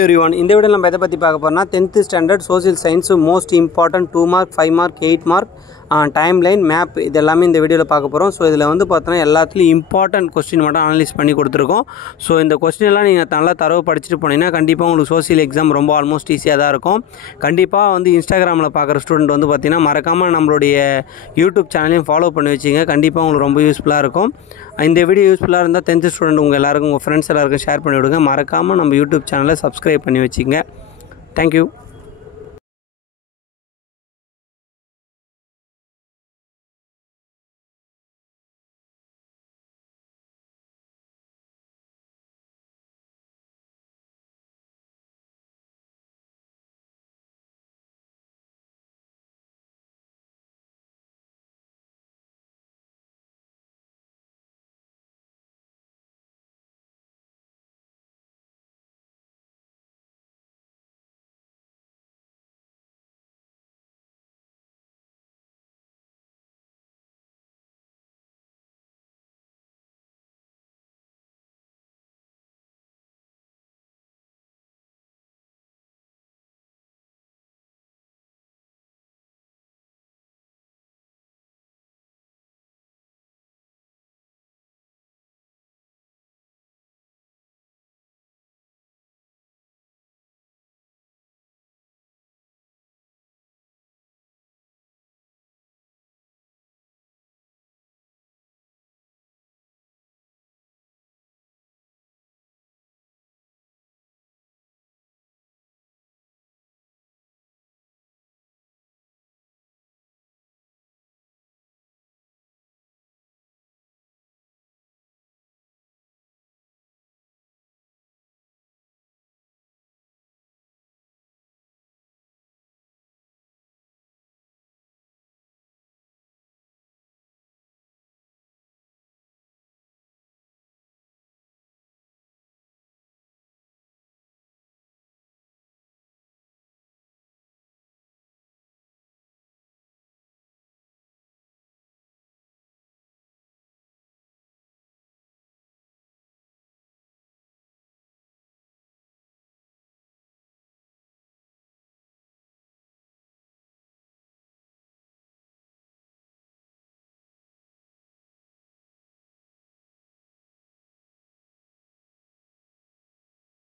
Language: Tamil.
everyone, இந்த வீடியோல நம்ம எதை பத்தி பார்க்க போறோம்னா 10th standard social science most important 2 mark 5 mark 8 mark time line map இது எல்லாமே இந்த வீடியோல பார்க்க போறோம். ஸோ இதில் வந்து பார்த்தோன்னா எல்லாத்துலேயும் இம்பார்ட்டன்ட் கொஸ்டின் மட்டும் அனலைஸ் பண்ணி கொடுத்துருக்கோம். ஸோ இந்த கொஸ்டின் எல்லாம் நீங்கள் நல்லா தரவு படிச்சுட்டு போனீங்கன்னா கண்டிப்பாக உங்களுக்கு சோஷியல் எக்ஸாம் ரொம்ப ஆல்மோஸ்ட் ஈஸியாக தான் இருக்கும். கண்டிப்பாக வந்து இன்ஸ்டாகிராமில் பார்க்குற ஸ்டூடெண்ட் வந்து பார்த்தீங்கன்னா மறக்காமல் நம்மளுடைய யூடியூப் சேனலையும் ஃபாலோ பண்ணி வச்சிங்க. கண்டிப்பாக உங்களுக்கு ரொம்ப யூஸ்ஃபுல்லாக இருக்கும். இந்த வீடியோ யூஸ்ஃபுல்லாக இருந்தால் 10th ஸ்டூடெண்ட் உங்கள் எல்லாருக்கும் உங்கள் ஃப்ரெண்ட்ஸ் எல்லாருக்கும் ஷேர் பண்ணி விடுங்க. மறக்காமல் நம்ம யூடியூப் சேனலை சப்ஸ்கிரைப் பண்ணி வச்சிங்க. தேங்க்யூ.